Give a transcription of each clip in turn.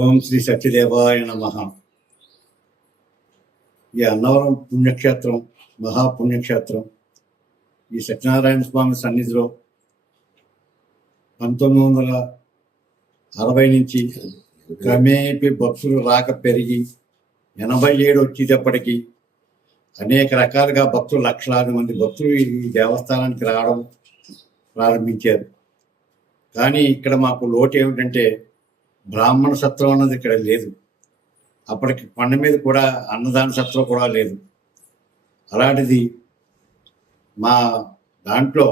ఓం శ్రీ సత్యదేవాయ నమ. ఈ అన్నవరం పుణ్యక్షేత్రం మహాపుణ్యక్షేత్రం. ఈ సత్యనారాయణ స్వామి సన్నిధిలో 1960 నుంచి క్రమేపీ భక్తులు రాక పెరిగి 87 వచ్చేటప్పటికీ అనేక రకాలుగా భక్తులు, లక్షలాది మంది భక్తులు ఈ దేవస్థానానికి రావడం ప్రారంభించారు. కానీ ఇక్కడ మాకు లోటు ఏమిటంటే బ్రాహ్మణ సత్రం అన్నది ఇక్కడ లేదు. అప్పటికి కొండ మీద కూడా అన్నదాన సత్రం కూడా లేదు. అలాంటిది మా దాంట్లో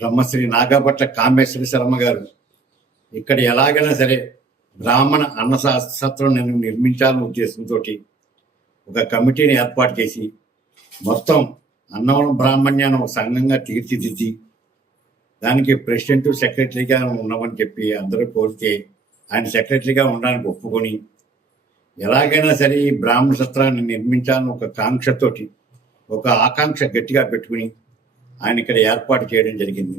బ్రహ్మశ్రీ నాగభట్ల కామేశ్వర శర్మ గారు ఇక్కడ ఎలాగైనా సరే బ్రాహ్మణ అన్న సత్రం నేను నిర్మించాలనే ఉద్దేశంతో ఒక కమిటీని ఏర్పాటు చేసి మొత్తం అన్నవరం బ్రాహ్మణ్యాన్ని ఒక సంఘంగా తీర్చిదిద్ది దానికి ప్రెసిడెంట్, సెక్రటరీగా ఉన్నామని చెప్పి అందరూ కోరితే ఆయన సెక్రటరీగా ఉండడానికి ఒప్పుకొని ఎలాగైనా సరే ఈ బ్రాహ్మణ సత్రాన్ని నిర్మించాలని ఒక కాంక్షతోటి, ఒక ఆకాంక్ష గట్టిగా పెట్టుకుని ఆయన ఇక్కడ ఏర్పాటు చేయడం జరిగింది.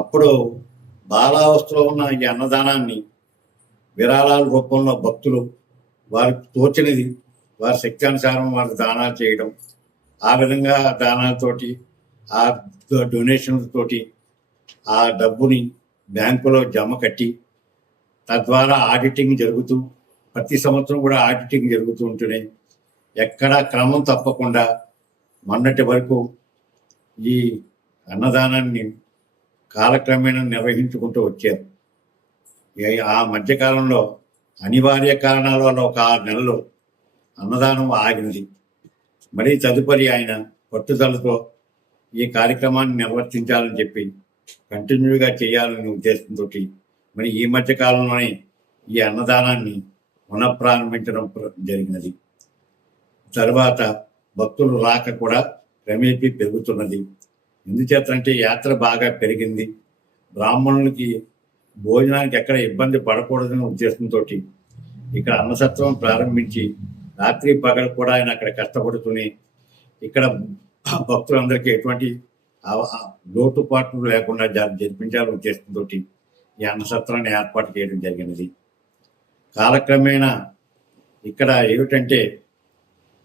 అప్పుడు బాలావస్థలో ఉన్న ఈ అన్నదానాన్ని విరాళాల రూపంలో భక్తులు వారికి తోచినది వారి శక్తానుసారం వారి దానాలు చేయడం, ఆ విధంగా దానాలతోటి, ఆ డొనేషన్లతోటి ఆ డబ్బుని బ్యాంకులో జమ కట్టి తద్వారా ఆడిటింగ్ జరుగుతూ ప్రతి సంవత్సరం కూడా ఆడిటింగ్ జరుగుతూ ఉంటూనే ఎక్కడా క్రమం తప్పకుండా మొన్నటి వరకు ఈ అన్నదానాన్ని కాలక్రమేణా నిర్వహించుకుంటూ వచ్చారు. ఆ మధ్యకాలంలో అనివార్య కారణాల వల్ల ఒక 6 నెలలు అన్నదానం ఆగింది. మరి తదుపరి ఆయన పట్టుదలతో ఈ కార్యక్రమాన్ని నిర్వర్తించాలని చెప్పి కంటిన్యూగా చేయాలనే ఉద్దేశంతో మరి ఈ మధ్య కాలంలోనే ఈ అన్నదానాన్ని పునఃప్రారంభించడం జరిగినది. తర్వాత భక్తులు రాక కూడా క్రమేపీ పెరుగుతున్నది. ఎందుచేతంటే యాత్ర బాగా పెరిగింది. బ్రాహ్మణులకి భోజనానికి ఎక్కడ ఇబ్బంది పడకూడదనే ఉద్దేశంతో ఇక్కడ అన్నసత్రం ప్రారంభించి రాత్రి పగలు కూడా ఆయన అక్కడ కష్టపడుతూనే ఇక్కడ భక్తులందరికీ ఎటువంటి లోటుపాట్లు లేకుండా జరిపించాలని ఉద్దేశంతో ఈ అన్నసత్రాన్ని ఏర్పాటు చేయడం జరిగినది. కాలక్రమేణా ఇక్కడ ఏమిటంటే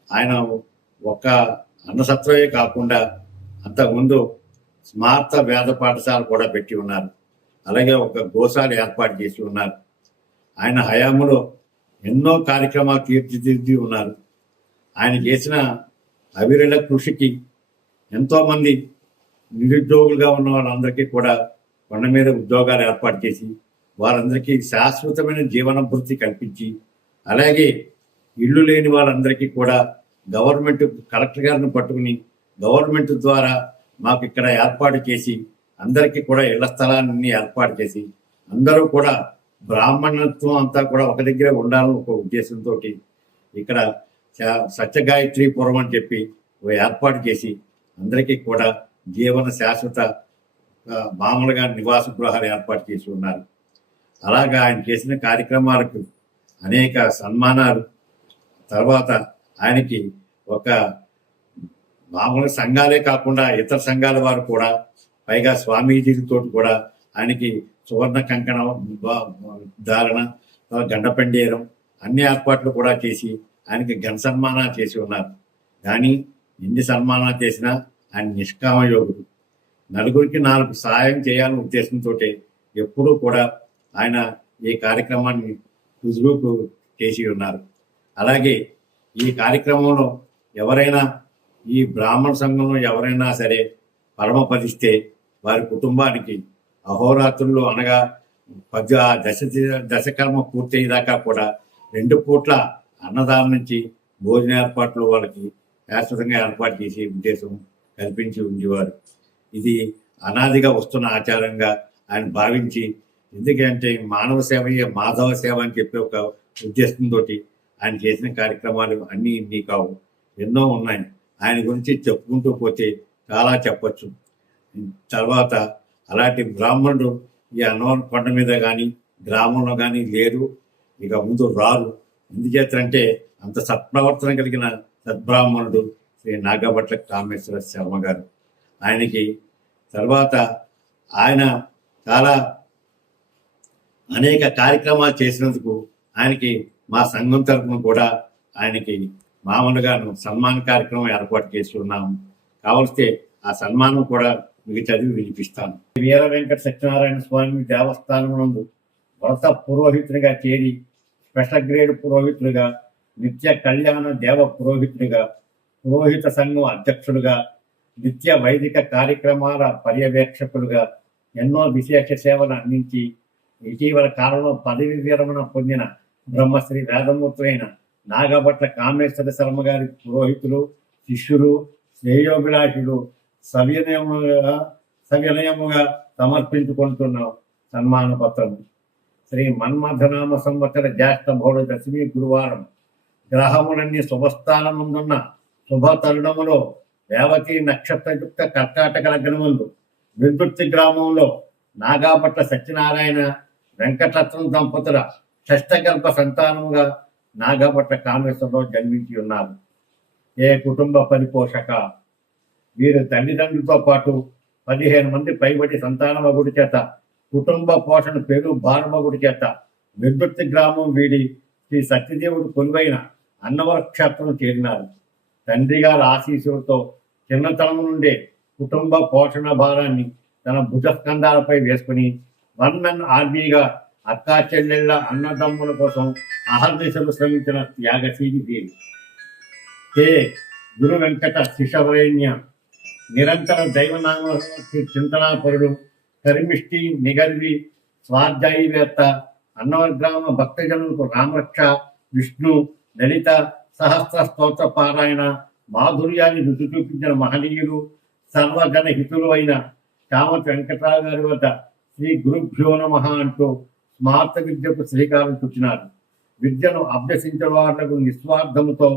ఆయన ఒక అన్నసత్రమే కాకుండా అంతకుముందు స్మార్త వేద పాఠశాల కూడా పెట్టి ఉన్నారు. అలాగే ఒక గోశాల ఏర్పాటు చేసి ఉన్నారు. ఆయన హయాములో ఎన్నో కార్యక్రమాలు తీర్చిదిద్ది ఉన్నారు. ఆయన చేసిన అవిరళ కృషికి ఎంతోమంది నిరుద్యోగులుగా ఉన్న వాళ్ళందరికీ కూడా కొండ మీద ఉద్యోగాలు ఏర్పాటు చేసి వారందరికీ శాశ్వతమైన జీవనభృతి కల్పించి, అలాగే ఇల్లు లేని వాళ్ళందరికీ కూడా గవర్నమెంట్ కలెక్టర్ గారిని పట్టుకుని గవర్నమెంట్ ద్వారా మాకు ఇక్కడ ఏర్పాటు చేసి అందరికీ కూడా ఇళ్ల స్థలాన్ని ఏర్పాటు చేసి అందరూ కూడా బ్రాహ్మణత్వం అంతా కూడా ఒక దగ్గర ఉండాలని ఒక ఉద్దేశంతో ఇక్కడ సత్యగాయత్రీపురం అని చెప్పి ఏర్పాటు చేసి అందరికీ కూడా జీవన శాశ్వత మామూలుగా నివాస గృహాలు ఏర్పాటు చేసి ఉన్నారు. అలాగా ఆయన చేసిన కార్యక్రమాలకు అనేక సన్మానాలు, తర్వాత ఆయనకి ఒక మామూలు సంఘాలే కాకుండా ఇతర సంఘాల వారు కూడా, పైగా స్వామీజీలతో కూడా ఆయనకి సువర్ణ కంకణం ధారణ, గండపెండేరం అన్ని ఏర్పాట్లు కూడా చేసి ఆయనకి ఘన సన్మానాలు చేసి ఉన్నారు. కానీ ఎన్ని సన్మానాలు చేసినా ఆయన నిష్కామయోగుడు. నలుగురికి 4 సహాయం చేయాలనే ఉద్దేశంతో ఎప్పుడూ కూడా ఆయన ఈ కార్యక్రమాన్ని రుజువుకు చేసి ఉన్నారు. అలాగే ఈ కార్యక్రమంలో ఎవరైనా ఈ బ్రాహ్మణ సంఘంలో ఎవరైనా సరే పరమపదిస్తే వారి కుటుంబానికి అహోరాత్రులు అనగా దశకర్మ పూర్తయ్యేదాకా కూడా 2 పూట్ల అన్నదానం నుంచి భోజన ఏర్పాట్లు వాళ్ళకి శాశ్వతంగా ఏర్పాటు చేసే ఉద్దేశం కల్పించి ఉండేవారు. ఇది అనాదిగా వస్తున్న ఆచారంగా ఆయన భావించి, ఎందుకంటే మానవ సేవయే మాధవ సేవ అని చెప్పి ఒక ఉద్దేశంతో ఆయన చేసిన కార్యక్రమాలు అన్నీ ఇన్ని కావు, ఎన్నో ఉన్నాయి. ఆయన గురించి చెప్పుకుంటూ పోతే చాలా చెప్పచ్చు. తర్వాత అలాంటి బ్రాహ్మణుడు ఈ అన్నవరం కొండ మీద కానీ గ్రామంలో కానీ లేరు, ఇక ముందు రారు. ఎందుచేతంటే అంత సత్ప్రవర్తన కలిగిన సద్బ్రాహ్మణుడు శ్రీ నాగభట్ల కామేశ్వర శర్మ గారు. ఆయనకి తర్వాత ఆయన చాలా అనేక కార్యక్రమాలు చేసినందుకు ఆయనకి మా సంఘం తరఫున కూడా ఆయనకి మామూలుగాను సన్మాన కార్యక్రమం ఏర్పాటు చేసి ఉన్నాము. కావలిస్తే ఆ సన్మానం కూడా మీకు చదివి వినిపిస్తాను. వీర వెంకట సత్యనారాయణ స్వామి దేవస్థానం నందు వ్రత పురోహితునిగా చేరి స్పెషల్ గ్రేడ్ పురోహితులుగా, నిత్య కళ్యాణ దేవ పురోహితుడిగా, పురోహిత సంఘం అధ్యక్షుడుగా, నిత్య వైదిక కార్యక్రమాల పర్యవేక్షకులుగా ఎన్నో విశేష సేవలు అందించి ఇటీవల కాలంలో పదవి విరమణ పొందిన బ్రహ్మశ్రీ వేదమూర్తులైన నాగభట్ల కామేశ్వర శర్మ గారి పురోహితులు, శిష్యులు, శ్రేయోభిలాషులు సవినయముగా సమర్పించుకుంటున్న సన్మాన పత్రము. శ్రీ మన్మథనామ సంవత్సర జ్యేష్ఠ బహుళ దశమి గురువారం గ్రహములన్నీ శుభస్థానముందున్న శుభ తరుణములో రేవతి నక్షత్రయుక్త కర్కాటక లగ్నమందు విద్యుత్తి గ్రామంలో నాగాభట్ల సత్యనారాయణ వెంకటరత్నం దంపతుల షష్టగర్భ సంతానముగా నాగాభట్ల కామేశ్వరరావు జన్మించి ఉన్నారు. ఏ కుటుంబ పరిపోషక వీరు తల్లిదండ్రులతో పాటు 15 మంది పైబడి సంతానమగుడి చేత కుటుంబ పోషణ పేరు భారమగుడి చేత విద్యుత్తి గ్రామం వీడి శ్రీ సత్యదేవుడు కొలువైన అన్నవర క్షేత్రం చేరినారు. తండ్రి గారి ఆశీస్సులతో చిన్నతనం నుండే కుటుంబ పోషణ భారాన్ని తన భుజస్కంధాలపై వేసుకుని 1 man ఆర్మీగా అక్కా చెల్లెళ్ళ అన్నదమ్ముల కోసం అహర్నిశలు శ్రమించిన త్యాగశీలి దేవి. కే గురు వెంకట శిశవరేణ్య నిరంతర దైవనామ చింతనాపరుడు, కర్మిష్టి, నిగర్వి, స్వాధ్యాయవేత్త, అన్నవరగ్రామ భక్తజనులకు రామరక్ష, విష్ణు, లలిత సహస్ర స్తోత్ర పారాయణ మాధుర్యాన్ని రుచి చూపించిన మహనీయులు, సర్వజన హితులు అయిన కామతి వెంకటరావు గారి వద్ద శ్రీ గురుభ్యో నమః అంటూ స్మార్త విద్యకు శ్రీకారం చుట్టినారు. విద్యను అభ్యసించిన వాళ్లకు నిస్వార్థముతో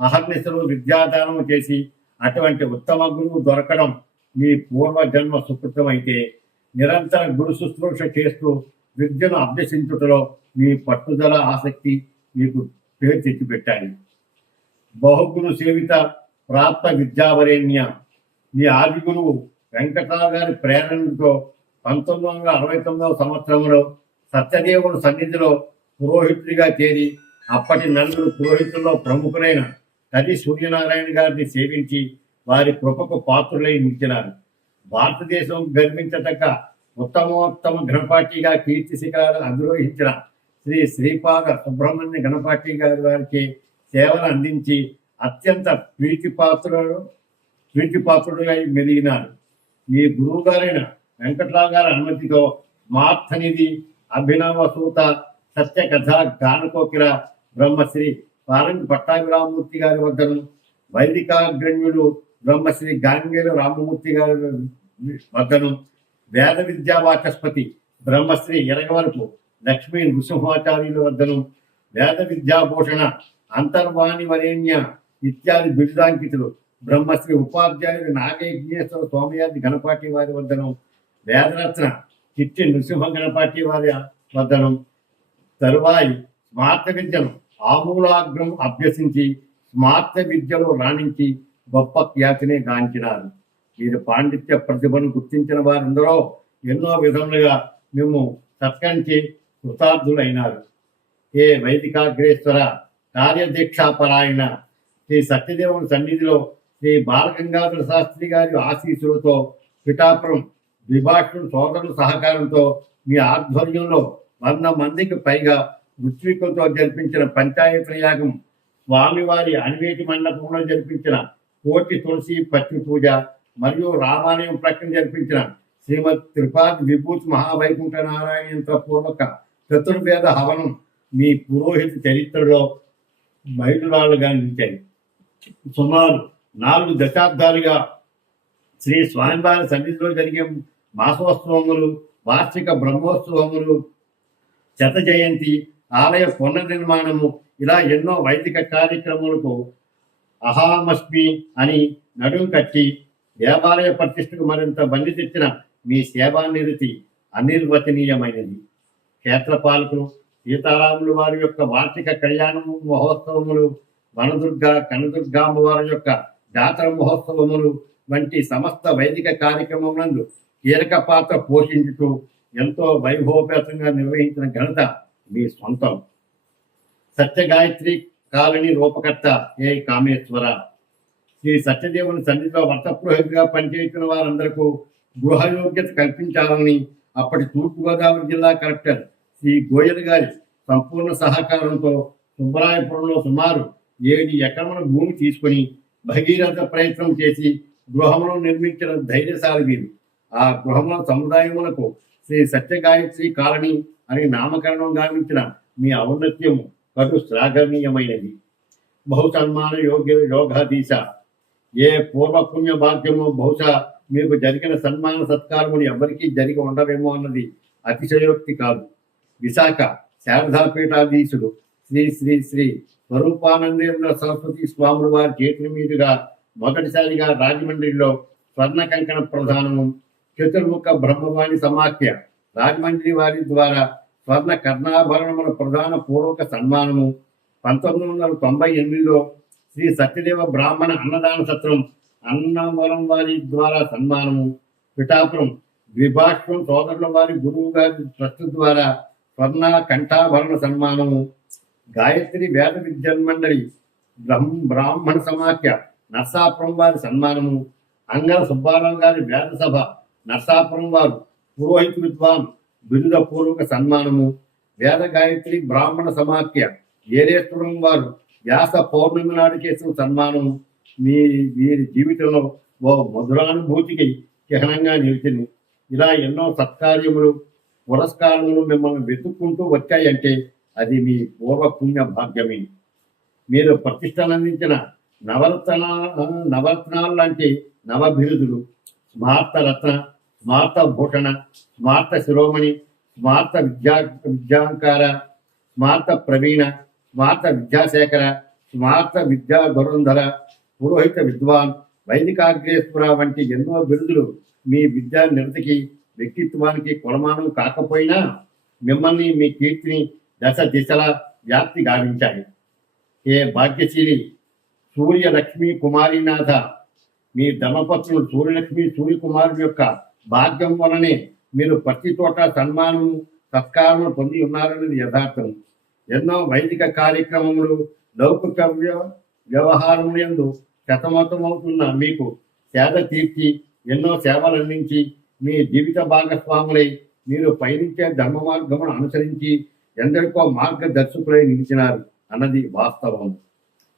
అహర్నిశలు విద్యాదానం చేసి అటువంటి ఉత్తమ గురువు దొరకడం మీ పూర్వజన్మ సుకృతం అయితే, నిరంతర గురు శుశ్రూష చేస్తూ విద్యను అభ్యసించుటలో మీ పట్టుదల ఆసక్తి మీకు పేరు తెచ్చిపెట్టాయి. బహుగురు సేవిత ప్రాప్త విద్యావరేణ్య మీ ఆది గురువు వెంకటరావు గారి ప్రేరణతో 1969 సంవత్సరంలో సత్యదేవుని సన్నిధిలో పురోహితుడిగా చేరి అప్పటి నలుగురు పురోహితుల్లో ప్రముఖులైన కది సూర్యనారాయణ గారిని సేవించి వారి కృపకు పాత్రులై నిలిచినారు. భారతదేశం గర్వించదగ్గ ఉత్తమోత్తమ గణపాటిగా కీర్తి శిఖరాలు అధిరోహించిన శ్రీ శ్రీపాద సుబ్రహ్మణ్య గణపాటి గారి వారికి సేవలు అందించి అత్యంత ప్రీతిపాత్రుడుగా మెలిగినారు. మీ గురువు గారైన వెంకటరావు గారి అనుమతితో స్మార్థనిధి, అభినవ సూత, సత్యకథ, గానకోకిల బ్రహ్మశ్రీ పాలంగి పట్టాభిరామమూర్తి గారి వద్దను, వైదికాగ్రణ్యుడు బ్రహ్మశ్రీ గాంగేలు రామమూర్తి గారి వద్దను, వేద విద్యా వాచస్పతి బ్రహ్మశ్రీ ఎరగవరపు లక్ష్మీ నృసింహాచార్యుల వద్దను, వేద విద్యాభూషణ అంతర్వాణి వరేణ్య ఇత్యాది బిరుదాంకితులు బ్రహ్మశ్రీ ఉపాధ్యాయుడు నాగయజ్ఞేశ్వర సోమయాజి గణపాటి వారి వద్దను, వేదరత్న చిట్టి నృసింహ గణపాటి వారి వద్దను, తరువాయి స్మార్త విద్యను ఆమూలాగ్రం అభ్యసించి స్మార్త విద్యలో రాణించి గొప్ప ఖ్యాతిని గాంచినారు. వీరి పాండిత్య ప్రతిభను గుర్తించిన వారందరూ ఎన్నో విధములుగా మేము సత్కరించి కృతార్థులైనారు. ఏ వైదికాగ్రేశ్వర కార్యదీక్షాపరాయణ శ్రీ సత్యదేవుని సన్నిధిలో శ్రీ బాలగంగాధర శాస్త్రి గారి ఆశీస్సులతో పిఠాపురం ద్విభాషుడు సోదరుల సహకారంతో మీ ఆధ్వర్యంలో 100 మందికి పైగా ఋత్వికులతో జరిపించిన పంచాయతీ యాగం, స్వామివారి అనివేటి మండపంలో జరిపించిన కోటి తులసి పత్రి పూజ మరియు రామాలయం ప్రక్కన జరిపించిన శ్రీమద్ త్రిపాది విభూతి మహావైకుంఠ నారాయణ యంత్ర పూర్వక చతుర్వేద హవనం మీ పురోహిత చరిత్రలో మైలురాళ్ళుగా నిలిచాయి. సుమారు 4 దశాబ్దాలుగా శ్రీ స్వామివారి సన్నిధిలో జరిగే మాసోత్సవములు, వార్షిక బ్రహ్మోత్సవములు, శత జయంతి, ఆలయ పునర్నిర్మాణము ఇలా ఎన్నో వైదిక కార్యక్రమాలకు అహామస్మి అని నడుం కట్టి దేవాలయ ప్రతిష్టకు మరింత బండి తెచ్చిన మీ సేవానిరతి అనిర్వచనీయమైనది. క్షేత్రపాలకులు సీతారాములు వారి యొక్క వార్షిక కళ్యాణము మహోత్సవములు, వనదుర్గ కనదుర్గాంబ వారి యొక్క జాతర మహోత్సవములు వంటి సమస్త వైదిక కార్యక్రమములందు కీలక పాత్ర పోషించుతూ ఎంతో వైభవపేతంగా నిర్వహించిన ఘనత మీ సొంతం. సత్యగాయత్రి కాలనీ రూపకర్త ఏ కామేశ్వర, శ్రీ సత్యదేవుని సన్నిధిలో వర్తపురోహితుగా పనిచేస్తున్న వారందరికీ గృహయోగ్యత కల్పించాలని అప్పటి తూర్పుగోదావరి జిల్లా కలెక్టర్ శ్రీ గోయల్ గారి సంపూర్ణ సహకారంతో సుబ్బరాయపురంలో సుమారు 7 ఎకరముల భూమి తీసుకుని భగీరథ ప్రయత్నం చేసి గృహమును నిర్మించిన ధైర్యశాలి వీరు. ఆ గృహముల సముదాయములకు శ్రీ సత్యగాయత్రి కాలనీ అని నామకరణం గావించిన మీ ఔన్నత్యము కడు శ్లాఘనీయమైనది. బహు సన్మాన యోగాధీశ, ఏ పూర్వపుణ్య భాగ్యమో బహుశా మీకు జరిగిన సన్మాన సత్కారములు ఎవరికీ జరిగి ఉండవేమో అన్నది అతిశయోక్తి కాదు. విశాఖ శారదాపీఠాధీశుడు శ్రీ శ్రీ శ్రీ స్వరూపానందేంద్ర సరస్వతి స్వాముల వారి చేతుల మీదుగా మొదటిసారిగా రాజమండ్రిలో స్వర్ణ కంకణ ప్రధానము, చతుర్ముఖ బ్రహ్మవాణి సమాఖ్య రాజమండ్రి వారి ద్వారా స్వర్ణ కర్ణాభరణముల ప్రధాన పూర్వక సన్మానము, 1998లో శ్రీ సత్యదేవ బ్రాహ్మణ అన్నదాన సత్రం అన్నవరం వారి ద్వారా సన్మానము, పిఠాపురం ద్విభాష్యం సోదరుల వారి గురువు గారి ట్రస్ట్ ద్వారా స్వర్ణ కంఠాభరణ సన్మానము, గాయత్రి వేద విద్యామండలి బ్రాహ్మణ సమాఖ్య నర్సాపురం వారి సన్మానము, అంగల సుబ్బారావు గారి వేద సభ నర్సాపురం వారు పురోహిత విద్వాన్ బిరుద పూర్వక సన్మానము, వేద గాయత్రి బ్రాహ్మణ సమాఖ్య ఏరేశ్వరం వారు వ్యాస పౌర్ణమి నాడు చేసిన సన్మానము వీరి జీవితంలో ఓ మధురానుభూతికి చిహ్నంగా నిలిచింది. ఇలా ఎన్నో సత్కార్యములు పురస్కారములు మిమ్మల్ని వెతుక్కుంటూ వచ్చాయంటే అది మీ పూర్వపుణ్య భాగ్యమే. మీరు ప్రతిష్టనందించిన నవరత్నాలు లాంటి నవబిరుదులు, స్మార్త రత్న, స్మార్త భూషణ, స్మార్త శిరోమణి, స్మార్త విద్యాంకార, స్మార్త ప్రవీణ, స్మార్త విద్యాశేఖర, స్మార్త విద్యా ధురంధర, పురోహిత విద్వాన్, వైదికాగ్రేశ్వర వంటి ఎన్నో బిరుదులు మీ విద్యా నిరతికి వ్యక్తిత్వానికి కొలమానం కాకపోయినా మిమ్మల్ని మీ కీర్తిని దశ దిశలా వ్యాప్తి గావించాయి. ఏ భాగ్యశీలి సూర్యలక్ష్మి కుమారీనాథ, మీ ధర్మపత్రులు సూర్యలక్ష్మి సూర్యకుమారుని యొక్క భాగ్యం వలనే మీరు ప్రతి చోట సన్మానం సత్కారములు పొంది ఉన్నారన్నది యథార్థం. ఎన్నో వైదిక కార్యక్రమములు, లౌకిక వ్యవహారములందు శతమతమవుతున్న మీకు సేద తీర్చి ఎన్నో సేవలు అందించి మీ జీవిత భాగస్వాములై మీరు పయనించే ధర్మ మార్గమును అనుసరించి ఎందరికో మార్గదర్శకులై నిలిచినారు అన్నది వాస్తవం.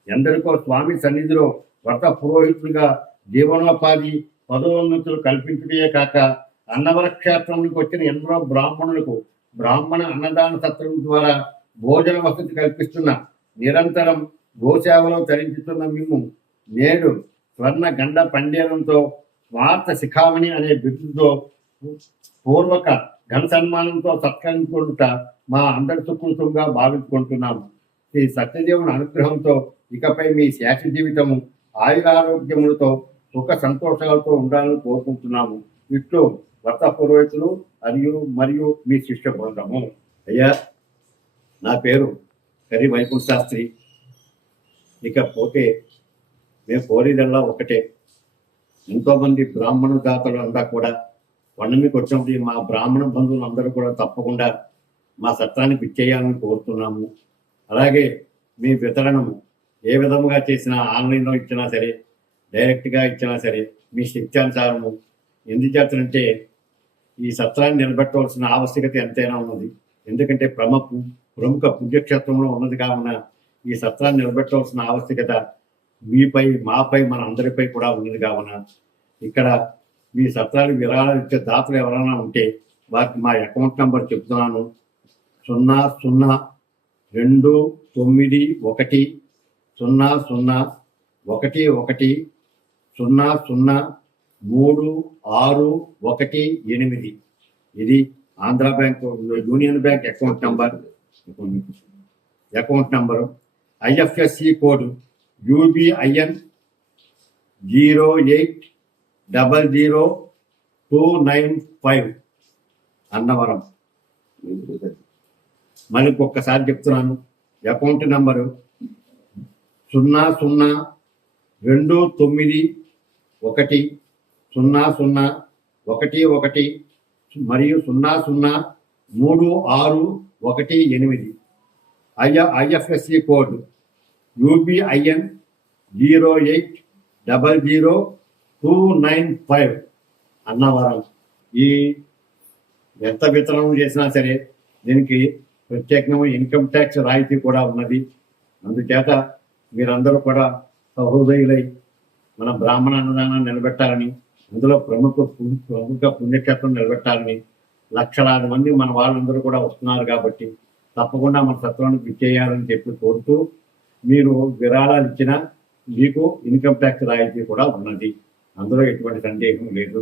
ఎందరికో స్వామి సన్నిధిలో వ్రత పురోహితులుగా జీవనోపాధి పదోన్నతులు కల్పించడే కాక అన్నవర క్షేత్రంలోకి వచ్చిన ఎందరో బ్రాహ్మణులకు బ్రాహ్మణ అన్నదాన సత్రం ద్వారా భోజన వసతి కల్పిస్తున్న నిరంతరం గోసేవలో తరించుతున్న మేము నేడు స్వర్ణ గండ పండేనంతో స్వార్థ శిఖామణి అనే బిరుదుతో పూర్వక ఘన సన్మానంతో సత్కరించుకుంట మా అందరి సుకృతంగా భావించుకుంటున్నాము. శ్రీ సత్యదేవుని అనుగ్రహంతో ఇకపై మీ శేష జీవితము ఆయురారోగ్యములతో సుఖ సంతోషాలతో ఉండాలని కోరుకుంటున్నాము. ఇట్లు వ్రత పురోహితులు మరియు మీ శిష్య బృందము. అయ్యా, నా పేరు కరి వైకుంఠ శాస్త్రి. ఇకపోతే మేము కోరేదల్లా ఒకటే, ఎంతోమంది బ్రాహ్మణ దాతలు అంతా కూడా కొండమీకి వచ్చినప్పుడు మా బ్రాహ్మణ బంధువులు అందరూ కూడా తప్పకుండా మా సత్రానికి ఇచ్చేయాలని కోరుతున్నాము. అలాగే మీ వితరణము ఏ విధముగా చేసినా, ఆన్లైన్లో ఇచ్చినా సరే, డైరెక్ట్గా ఇచ్చినా సరే, మీ శక్త్యానుసారము. ఎందుచేతనంటే ఈ సత్రాన్ని నిలబెట్టవలసిన ఆవశ్యకత ఎంతైనా ఉన్నది. ఎందుకంటే ప్రముఖ పుణ్యక్షేత్రంలో ఉన్నది కావున ఈ సత్రాన్ని నిలబెట్టవలసిన ఆవశ్యకత మీపై, మాపై, మన అందరిపై కూడా ఉన్నది కావున ఇక్కడ మీ సత్రాలు విరాళాలు ఇచ్చే దాతలు ఎవరైనా ఉంటే వారికి మా అకౌంట్ నెంబర్ చెప్తున్నాను. 009111003618. ఇది Andhra bank union bank account number. IFSC code UBIN 0800295 Annavaram. మళ్ళీ ఒక్కసారి చెప్తున్నాను, అకౌంట్ నంబరు 0029100111 మరియు 003618 ఐఎఫ్ఎస్సి కోడ్ యూబిఐఎన్ 0800295 అన్నవరం. ఈ ఎంత వితరణం చేసినా సరే దీనికి ప్రత్యేకంగా ఇన్కమ్ ట్యాక్స్ రాయితీ కూడా ఉన్నది. అందుచేత మీరందరూ కూడా సహృదయులై మన బ్రాహ్మణ అన్నదానాన్ని నిలబెట్టాలని, అందులో ప్రముఖ పుణ్యక్షేత్రం నిలబెట్టాలని, లక్షలాది మంది మన వాళ్ళందరూ కూడా వస్తున్నారు కాబట్టి తప్పకుండా మన సత్రానికి ఇచ్చేయాలని చెప్పి కోరుతూ, మీరు విరాళాలు ఇచ్చినా మీకు ఇన్కమ్ ట్యాక్స్ రాయితీ కూడా ఉన్నది. అందులో ఎటువంటి సందేహం లేదు.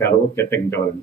సెలవు చెట్టగించవాలని.